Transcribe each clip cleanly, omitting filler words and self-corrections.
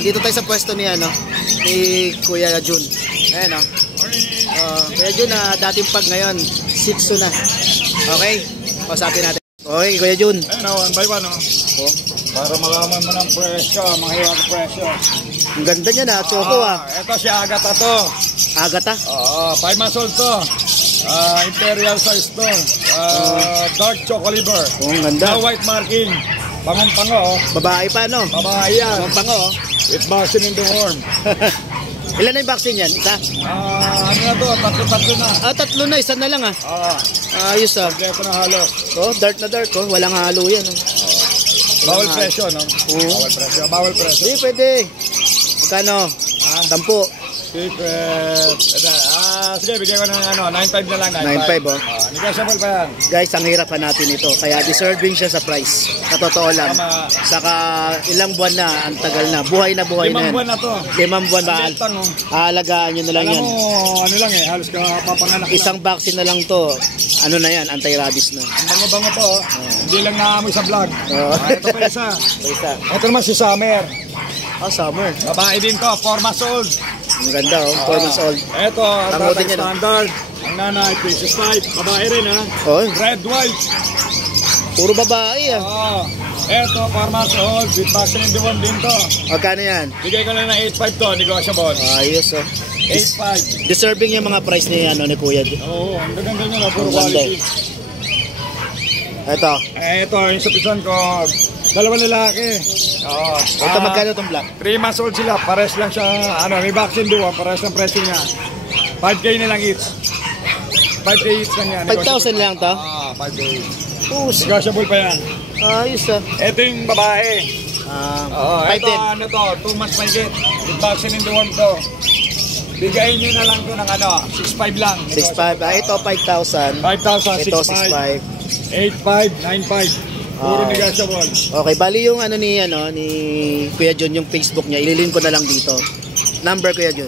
Dito tayo sa pwesto ni ano, ni Kuya Jun. Ayan oh. Kuya Jun dating pag ngayon, Shih Tzu na. Okay? Kausapin natin. Okay, Kuya Jun. Ayan oh, 1 by 1 oh. Oh. Para malaman mo ng presyo, mga hiwa ng presyo. Ang ganda niya na, Choco Ito si Agata to. Agata? Oo, 5 months old to. Imperial size to. Dark choco liver. Ang ganda. No white marking. Pango-pango oh. Babae pa no? Babae yan. Pango oh. With vaccine in the worm. Ilan na yung vaccine yan? Isa? Ano na to? Tatlo na. Tatlo na. Isa na lang Ayos Kompleto na halos. Dark na dark Walang halo yan Bawal presyo no? Bawal presyo. Hindi pwede. Magkano? 10. Secret. Sige, bigyan ko ng 9.5 na lang. 9.5 negotiable pa yan. Guys, ang hirap natin ito. Kaya deserving siya sa price. Sa totoo lang. Saka ilang buwan na, ang tagal na. Buhay na yan. 5 buwan na to. 5 buwan ba? Aalagaan nyo na lang yan. Ano lang halos ka papanganak na. Isang vaccine na lang to. Ano na yan, anti-rabies na. Ang bango-bango po. Hindi lang naamoy sa vlog. Ito pa isa. Ito naman si Summer. Summer. Babae din to, 4 months old. Ang ganda 4 months old. Ito, ang standard. Ang nanay, princess type. Babae rin Red, white. Puro babae Ito, 4 months old. With vaccine in the one din to. Magkano yan? Bigay ko lang na 8.5 to, negotiable. Ayos 8.5. Deserving yung mga price ni Kuya. Oo, ang ganda nyo puro quality. Ito yung sapisan ko. 2 lalaki. Ito magkano itong black? 3 months old sila. Pares lang siya. May vaccine doon. Pares lang presyo niya. 5K na lang each. 5K each lang yan. 5,000 lang to? 5K each. Negotiable pa yan. Ayos Ito yung babae. Ito 5 2 months may get. With vaccine in the worm to. Bigayin nyo na lang to ng 6.5 lang. 6.5. Ito 5,000. 5,000, Ito 6.5. 8.5, 9.5. Puro negotiable. Okay, bali yung ni Kuya Jun, yung Facebook niya, ililink ko na lang dito. Number Kuya Jun.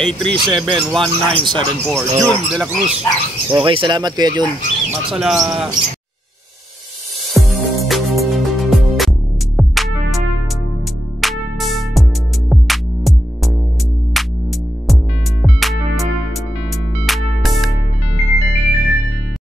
0948-837-1974. Jun de la Cruz. Okay, salamat Kuya Jun. Matsala.